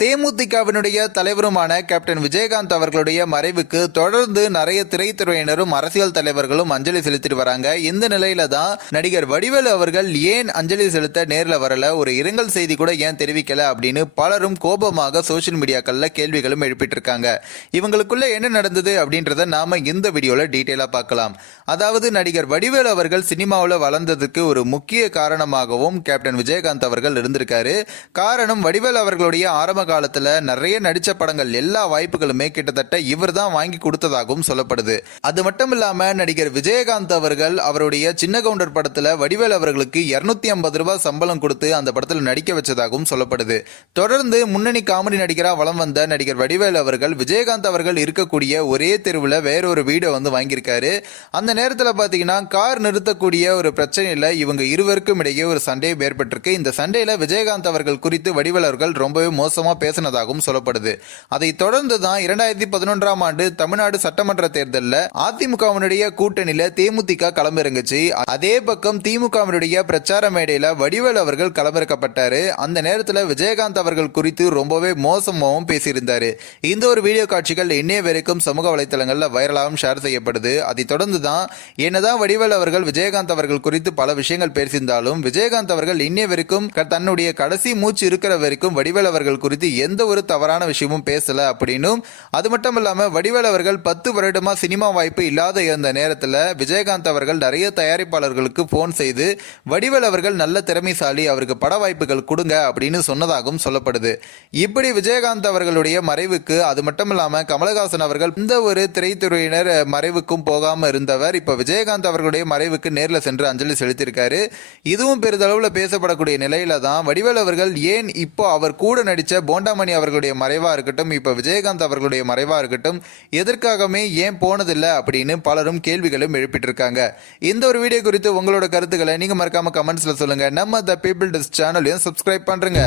தேமுதிகவினுடைய தலைவருமான கேப்டன் விஜயகாந்த் அவர்களுடைய மறைவுக்கு தொடர்ந்து நிறைய திரைத்துறையினரும் அரசியல் தலைவர்களும் அஞ்சலி செலுத்திட்டு வராங்க. இந்த நிலையில தான் நடிகர் வடிவேலு அவர்கள் ஏன் அஞ்சலி செலுத்த நேரில் வரல, ஒரு இரங்கல் செய்தி கூட ஏன் தெரிவிக்கல அப்படின்னு பலரும் கோபமாக சோசியல் மீடியாக்கள்ல கேள்விகளும் எழுப்பிட்டு இருக்காங்க. இவங்களுக்குள்ள என்ன நடந்தது அப்படின்றத நாம இந்த வீடியோல டீட்டெயிலா பார்க்கலாம். அதாவது நடிகர் வடிவேலு அவர்கள் சினிமாவில் வளர்ந்ததுக்கு ஒரு முக்கிய காரணமாகவும் கேப்டன் விஜயகாந்த் அவர்கள் இருந்திருக்காரு. காரணம், வடிவேலு அவர்களுடைய ஆரம்ப காலத்துல நிறைய நடிச்ச படங்கள் எல்லா வாய்ப்புகளுமே கிட்டத்தட்ட இவர் தான் வாங்கி கொடுத்ததாகவும் சொல்லப்படுது. அது மட்டும் இல்லாம நடிகர் விஜயகாந்த் அவர்கள் அவருடைய சின்ன கவுண்டர் படத்துல வடிவேல் அவர்களுக்கு 250 ரூபாய் சம்பளம் கொடுத்து அந்த படத்துல நடிக்க வச்சதாகவும் சொல்லப்படுது. தொடர்ந்து முன்னணி காமெடி நடிகரா வலம் வந்த நடிகர் வடிவேல் அவர்கள் விஜயகாந்த் அவர்கள் இருக்கக்கூடிய ஒரே தெருவில் வேறொரு வீடை வாங்கியிருக்காரு. அந்த நேரத்தில் பாத்தீங்கன்னா கார் நிறுத்தக்கூடிய ஒரு பிரச்சனையில இவங்க இருவருக்கும் இடையே ஒரு சண்டை ஏற்பட்டிருக்கு. இந்த சண்டையில விஜயகாந்த் அவர்கள் குறித்து வடிவேல் அவர்கள் ரொம்பவே மோசமா பேசினதாகவும் சொல்லப்படுது. அதை தொடர்ந்து தான் 2011ஆம் ஆண்டு தமிழ்நாடு சட்டமன்ற தேர்தலில் அதிமுகவினுடைய கூட்டணியில தேமுதிக களமிறங்குச்சு. அதே பக்கம் திமுகவினுடைய பிரச்சார மேடையில வடிவேலு அவர்கள் களமிறக்கப்பட்டாரு. அந்த நேரத்தில் விஜயகாந்த் அவர்கள் குறித்து ரொம்பவே மோசமாகவும் பேசியிருந்தாரு. இந்த ஒரு வீடியோ காட்சிகள் இன்னைய வரைக்கும் சமூக வலைதளங்கள்ல வைரலாகவும் ஷேர் செய்யப்படுது. அதை தொடர்ந்து தான் என்னதான் வடிவேலு அவர்கள் விஜயகாந்த் அவர்கள் குறித்து பல விஷயங்கள் பேசியிருந்தாலும் விஜயகாந்த் அவர்கள் இன்னைய வரைக்கும் தன்னுடைய கடைசி மூச்சு இருக்கிற வரைக்கும் வடிவேலு அவர்கள் குறித்து எந்த ஒரு தவறான விஷயமும் பேசல அப்படின்னும், அது மட்டும் இல்லாம வடிவேலு அவர்கள் 10 வருடமா சினிமா வாய்ப்பு இல்லாத இருந்த நேரத்தில் விஜயகாந்த் அவர்கள் நிறைய தயாரிப்பாளர்களுக்கு போன் செய்து வடிவேலு அவர்கள் நல்ல திறமைசாலி, அவருக்கு பட வாய்ப்புகள் கொடுங்க அப்படின்னு சொன்னதாகவும் சொல்லப்படுது. இப்படி விஜயகாந்த் அவர்களுடைய மறைவுக்கு அது மட்டும் இல்லாம கமலஹாசன் அவர்கள் இந்த ஒரு திரைத்துறையினர் மறைவுக்கும் போகாம இருந்தவர் இப்ப விஜயகாந்த் அவர்களுடைய மறைவுக்கு நேரில் சென்று அஞ்சலி செலுத்தியிருக்காரு. இதுவும் பெரிதளவுல பேசப்படக்கூடிய நிலையில தான் வடிவேலு அவர்கள் ஏன் இப்போ அவர் கூட நடிச்ச போண்டாமணி அவர்களுடைய மறைவா இருக்கட்டும், இப்ப விஜயகாந்த் அவர்களுடைய மறைவா இருக்கட்டும், எதற்காகவே ஏன் போனதில்லை அப்படின்னு பலரும் கேள்விகளும் எழுப்பிட்டு இருக்காங்க. இந்த ஒரு வீடியோ குறித்து உங்களோட கருத்துக்களை நீங்க மறக்காம கமெண்ட்ஸ்ல சொல்லுங்க. நம்ம த பீப்பிள் டெஸ்க் சேனலையும் சப்ஸ்கிரைப் பண்றேங்க.